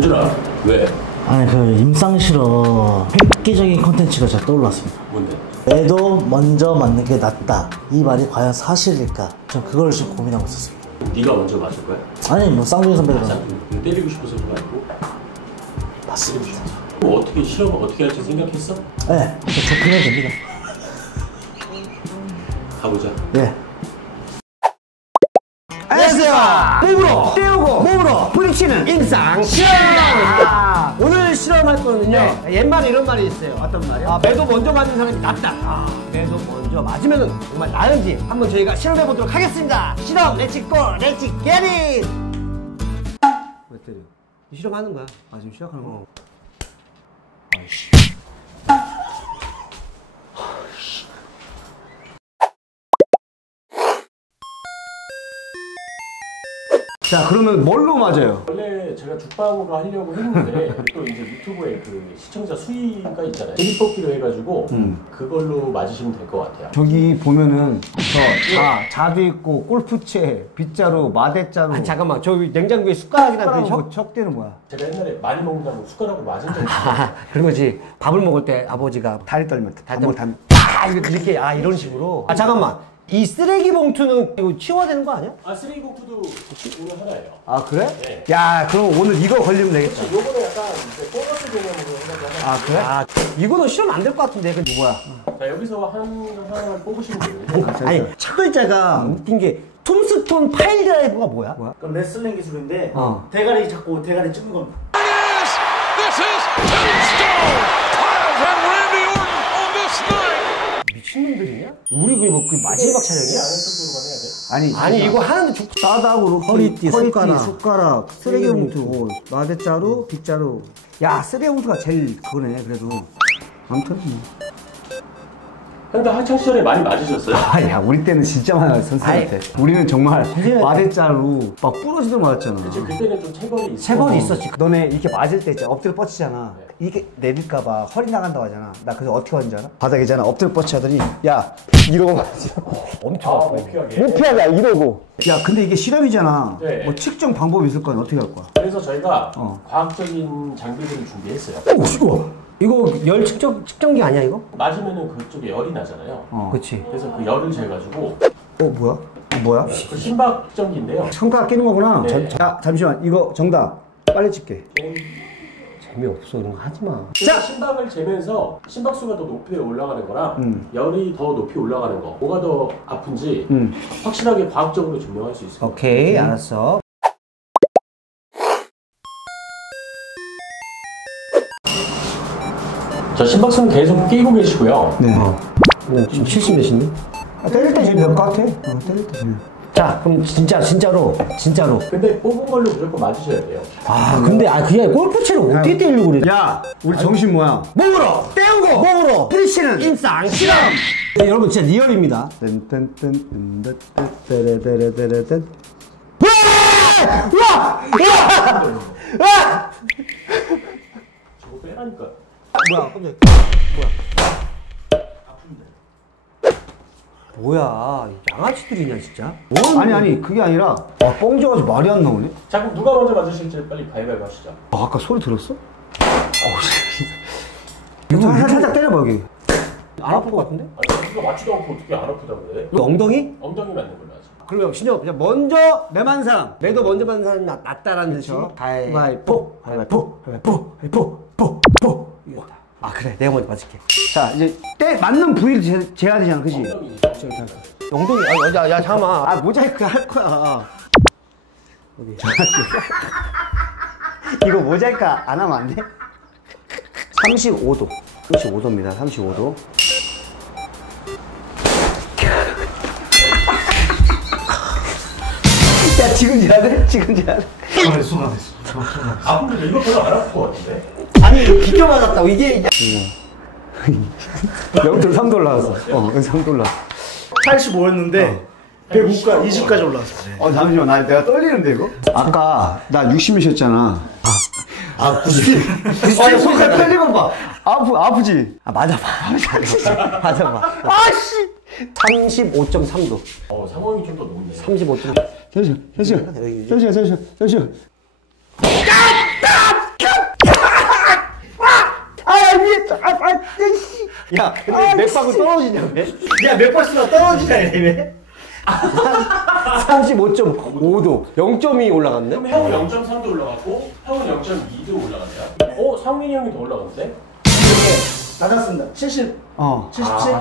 현준아, 왜? 아니 그 임상실험 획기적인 콘텐츠가 잘 떠올랐습니다. 뭔데? 매도 먼저 맞는 게 낫다. 이 말이 과연 사실일까? 전 그걸 지금 고민하고 있었습니다. 네가 먼저 맞을 거야? 아니 뭐 쌍둥이 선배가 때리고 싶어서도 아니고? 맞습니다. 뭐 어떻게 실험을 어떻게 할지 생각했어? 네, 접근해도 됩니다. 가보자. 네. 안녕하세요. 몸으로 때우고 몸으로 부딪히는 임상 실험입니다. 오늘 실험할 거는요. 옛말에 이런 말이 있어요. 어떤 말이요? 매도 먼저 맞은 사람이 낫다. 매도 먼저 맞으면 정말 나은지 한번 저희가 실험해 보도록 하겠습니다. 실험 렛츠 고 렛츠 겟 잇. 왜 때려? 실험하는 거야. 지금 시작하는 거. 아이씨. 자, 그러면 뭘로 맞아요? 원래 제가 죽방으로 하려고 했는데 또 이제 유튜브에 그 시청자 수위가 있잖아요. 재미뽑기로 해가지고 그걸로 맞으시면 될 것 같아요. 저기 보면은 자도 있고 골프채, 빗자루, 마대자루. 잠깐만, 저 냉장고에 숟가락이나 그 척대는 뭐야? 제가 옛날에 많이 먹는다고 숟가락으로 맞은 적이 있어요. 그런 거지. 밥을 먹을 때 아버지가 다리 떨면 이렇게 이런 식으로. 잠깐만. 이 쓰레기 봉투는 이거 치워야 되는 거 아니야? 쓰레기 봉투도 오늘 하나예요. 아 그래? 네. 야 그럼 오늘 이거 걸리면 되겠다. 요거는 약간 이제 보너스 개념으로 해가지고 하나. 그래? 이거는 실험 안 될 것 같은데. 그 뭐야? 자, 여기서 하나를 뽑으시면 돼요. 아니, 첫 글자가 웃긴 게 톰스톤 파일 드라이브가 뭐야? 그럼 레슬링 기술인데 대가리 잡고 대가리 찍는 겁니다. This is Tombstone! Miles and Randy Orton on this night! 미친놈들이냐? 우리 그 마지막 촬영이야? 아니 이거 하는데 싸다고 허리띠, 숟가락, 쓰레기 봉투, 마대자루, 빗자루. 야 쓰레기 봉투가 제일 그거네 그래도. 아무튼 근데 학창시절에 많이 맞으셨어요? 야 우리 때는 진짜 많아요 선생님한테. 우리는 정말 마대자루 막 부러지도록 맞았잖아. 그치, 그때는 좀 체벌이 있었어. 체벌이 있었지. 너네 이렇게 맞을 때 엎드려 뻗치잖아. 이게 내릴까봐 허리 나간다고 하잖아. 나 그래서 어떻게 하는지 알아? 바닥에잖아. 엎드려 뻗치 하더니 야 이러고 맞아. 엄청 아파. 못 피하게 이러고. 야 근데 이게 실험이잖아. 네. 뭐 측정 방법이 있을 거 아니야. 어떻게 할 거야? 그래서 저희가 과학적인 장비들을 준비했어요. 이거 열 측정기 아니야 이거? 맞으면은 그쪽에 열이 나잖아요. 그렇지. 그래서 그 열을 재가지고 뭐야? 뭐야? 그 심박 측정기인데요. 손가락 끼는 거구나. 네. 자 잠시만 이거 정답 빨리 찍게. 재미없어 이런 거 하지 마. 자, 심박을 재면서 심박수가 더 높이 올라가는 거랑 열이 더 높이 올라가는 거 뭐가 더 아픈지 확실하게 과학적으로 증명할 수 있어요. 오케이 알았어. 자, 심박수는 계속 끼고 계시고요. 네. 지금 70 몇인데? 때릴 때 제일 될 것 같아. 때릴 때 제일. 자 그럼 진짜로. 근데 뽑은 걸로 무조건 맞으셔야 돼요. 근데 그게 골프채를 어떻게 때리려고 그래? 야 우리 정신 뭐야? 몸으로 때우고 몸으로 부딪히는 임상 실험. 네, 여러분 진짜 리얼입니다. 뚠뚠뚠뚠뚠뚠뚠뚠뚠. 저거 빼라니까. 뭐야 깜짝이야. 뭐야 양아치들이냐 진짜? 아니 그게 아니라 뻥 져가지고 말이 안 나오네. 자, 그럼 누가 먼저 맞으실지 빨리 가위바위보 하시죠. 아까 소리 들었어? 이거 살짝 때려봐 여기. 안 아플 것 같은데? 아니, 누가 맞지도 않고 어떻게 안 아프다고 그래? 이거 엉덩이? 엉덩이 맞는 걸로 하죠. 그러면 진짜 먼저 매만 사람 매도 먼저 받는 사람이 낫다라는 뜻이 가위바위보 이겼다. 그래 내가 먼저 맞을게. 자 이제 맞는 부위를 재야 되잖아 그지? 엉덩이 야 잠깐만. 모자이크 할 거야. 어디? 이거 모자이크 안 하면 안 돼? 35도 35도입니다 35도. 야 지금 재야 돼? 지금 재야 돼? 근데 이거 별로 안 아플 것 같은데? 아니 이거 비껴 맞았다고 이게 0.3도 올라왔어. 3도 올라왔어. 85였는데 105가 20까지 올라왔어. 잠시만 내가 떨리는데 이거? 아까 나 60몇이었잖아. 90. 손가락 떨리고 봐. 아프지? 맞아봐. 아씨 35.3도. 상황이 좀 더 높네. 35.3도. 잠시만. 야, 근데 몇 방울 떨어지냐, 왜? 야, 몇 발수나 떨어지냐, 왜? 35.5도, 0.2 올라갔네? 그럼 형은 0.3도 올라갔고 형은 0.2도 올라갔네요. 상민이 형이 더 올라갔는데? 낮았습니다. 70. 77.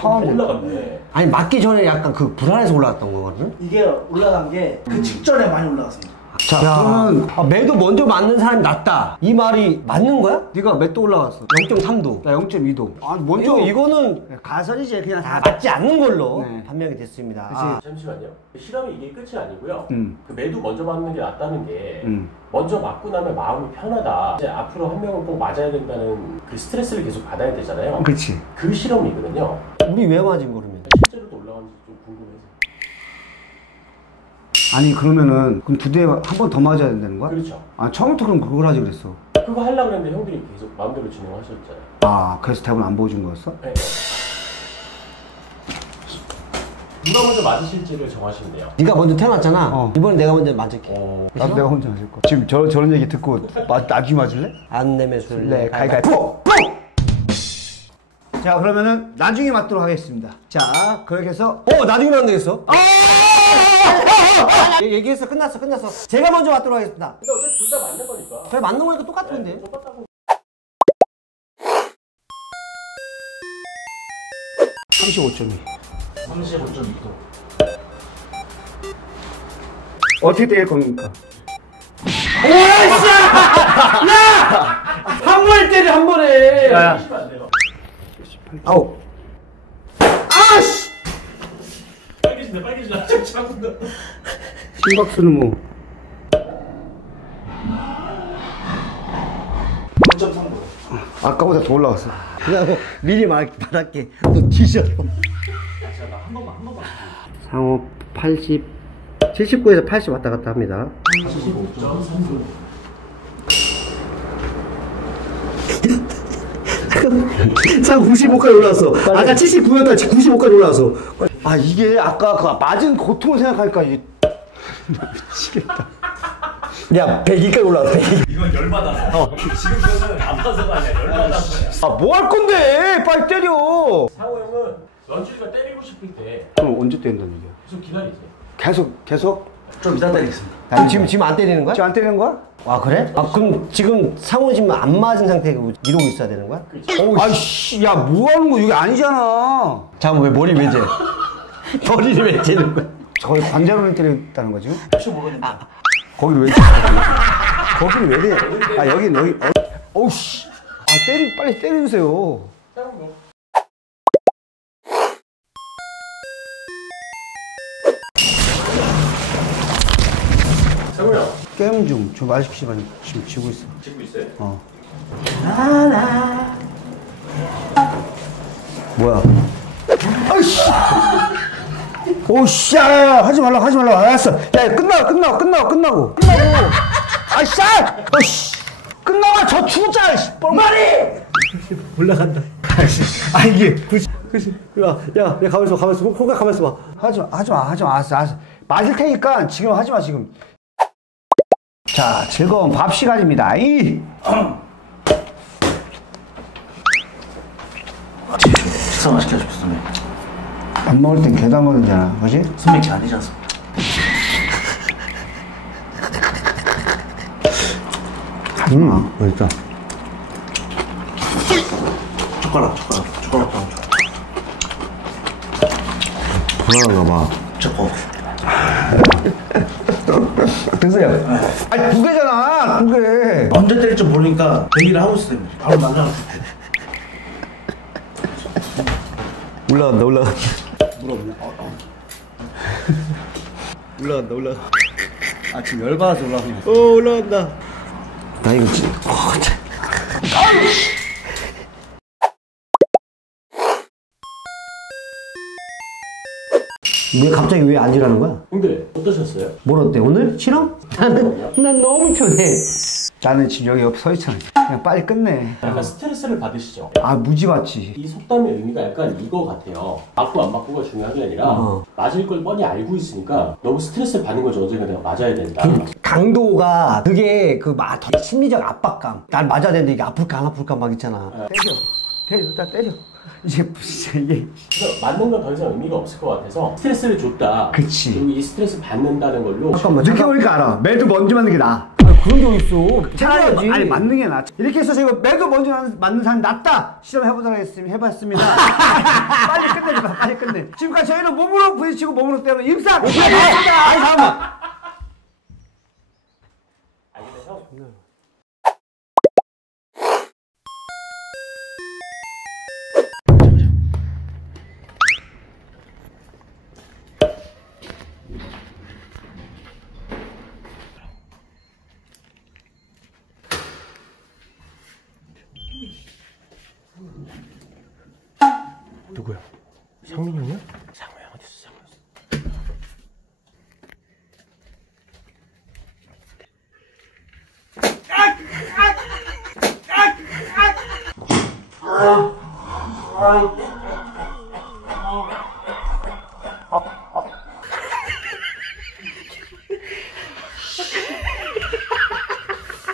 처음 올라갔네. 아니, 맞기 전에 약간 그 불안해서 올라갔던 거거든? 이게 올라간 게 그 직전에 많이 올라갔습니다. 자, 그러면 매도 먼저 맞는 사람이 낫다. 이 말이 맞는 거야? 네가 몇 도 올라갔어? 0.3도. 나 0.2도. 아, 먼저 이거는 가설이지 그냥 다 맞지 않는 걸로 네. 판명이 됐습니다. 잠시만요. 실험이 이게 끝이 아니고요. 음. 그 매도 먼저 맞는 게 낫다는 게 먼저 맞고 나면 마음이 편하다. 이제 앞으로 한 명은 꼭 맞아야 된다는 그 스트레스를 계속 받아야 되잖아요. 그렇지. 그 실험이거든요. 우리 왜 맞은 거라면? 실제로도 올라간지 좀 궁금해서. 아니 그러면은 그럼 두 대에 한 번 더 맞아야 된다는 거야? 그렇죠. 아 처음부터 그럼 그걸 하지 그랬어. 그거 하려고 했는데 형들이 계속 마음대로 진행하셨잖아요. 아 그래서 대본 안 보여준 거였어? 네. 누가 먼저 맞으실지를 정하시면 돼요. 네가 먼저 태어났잖아. 이번엔 내가 먼저 맞을게. 나도 내가 혼자 맞을 거야. 지금 저런 얘기 듣고 나중에 맞을래? 안 내면 술래. 네, 가위바위보! 자 그러면은 나중에 맞도록 하겠습니다. 자 그렇게 해서 나중에 맞는 되겠어? 얘기했어. 끝났어. 제가 먼저 맞도록 하겠습니다. 근데 어차피 둘 다 맞는 거니까. 그래, 맞는 거니까 똑같은데. 똑같다고. 35.2 35.2도. 어떻게 될 겁니까? 한 번에 때려, 한 번에. 야야 하시면 안 돼요. 아홉 빨개진다. 잠깐만. 심박수는 뭐 0.3도. 아까보다 더 올라갔어. 그냥 미리 말할게. 너 뒤져. 상호 80, 79에서 80 왔다 갔다 합니다. 75.3도. 상호 95까지 올라왔어. 아까 79였다 95까지 올라왔어. 아 이게 아까 그 맞은 고통을 생각하니까 이게 미치겠다. 야, 102까지 올라왔어. 102. 이건 열받아서. 지금 그거는 아파서가 아니라 열받아서야. 아 뭐 할 건데? 빨리 때려. 상호 형은 런쥔이가 때리고 싶을 때 그럼 언제 때린다는 얘기야? 계속 기다리세요. 계속? 좀 이따 때리겠습니다. 그럼 지금 안 때리는 거야? 지금 안 때리는 거야? 아, 그래? 아, 그럼 지금 상호 지금 안 맞은 상태고 이러고 있어야 되는 거야? 아이씨 야 뭐 하는 거 이게 아니잖아. 잠깐만, 왜 머리 왜 재? 머리를 왜 재는 거야? 저기 관자로를 때렸다는 거지? 혹시 모르겠는데. 거기를 왜 거기를 왜 때? 아 여기 어우씨. 아 빨리 때려주세요. 상호 형. 상호 형. 게임 좀 아쉽지만 지금 지고 있어. 찍고 있어요? 뭐야? 아이씨. 오씨, 야, 하지 말라. 알았어. 야, 끝나고. 아이씨, 어씨, 끝나고 저 죽자. 뻘말이. 올라간다. 아 이게 그치. 야, 가만있어. 호가 가만있어 봐. 하지 마. 알았어. 맞을 테니까 지금 하지 마 지금. 자, 즐거운 밥 시간입니다. 식사 맛있게 하십시오, 선배님. 밥 먹을 땐 계단 거든잖아, 그지? 선배님 게 아니지 않습니까? 하지 마. 그러니까. 젓가락. 불안한가 봐. 저거. 드세요. 아니, 두 개잖아, 두 개. 언제 때릴 줄 모르니까 대기를 하고 있어요. 바로 날라가. 올라간다. 물어보냐? 올라간다. 아, 지금 열받아서 올라가는 거. 올라간다. 나 이거 진짜. 왜 갑자기 왜 앉으라는 거야? 형들 어떠셨어요? 뭘 어때? 오늘 실험? 난 너무 편해. 나는 지금 여기 서 있잖아. 그냥 빨리 끝내. 약간 스트레스를 받으시죠? 아, 무지 받지. 이 속담의 의미가 약간 이거 같아요. 맞고 안 맞고가 중요한 게 아니라 맞을 걸 뻔히 알고 있으니까 너무 스트레스를 받는 거죠. 언젠가 내가 맞아야 된다. 강도가 그게 심리적 압박감. 날 맞아야 되는데 이게 아플까 안 아플까 막 있잖아. 때려. 일단 때려. 이게 진짜 이게. 그래서 맞는 건 더 이상 의미가 없을 것 같아서 스트레스를 줬다. 그치. 그리고 이 스트레스 받는다는 걸로 잠깐만. 늦게 오니까 알아. 매도 먼저 맞는 게 나아. 그런 게 어딨어. 차라리 찾아야지. 아니 맞는 게 낫지. 이렇게 해서 제가 매도 먼저 맞는 사람이 낫다 실험해보도록 해봤습니다. 빨리 끝내자. 빨리 끝내. 지금까지 저희는 몸으로 부딪히고 몸으로 때우는 임상. 아니 잠깐만. 아니 근데 형 누구야? 상민이 형이야? 상민 형 어디 있어? 상민 형.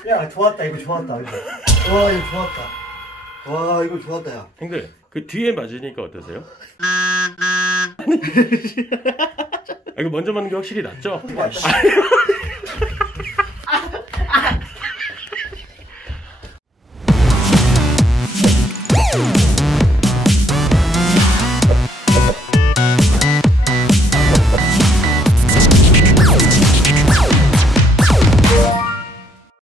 야 좋았다 이거 좋았다 이거. 와 이거 좋았다. 와 이거 좋았다 야. 형들 그 뒤에 맞으니까 어떠세요? 이거 먼저 맞는 게 확실히 낫죠?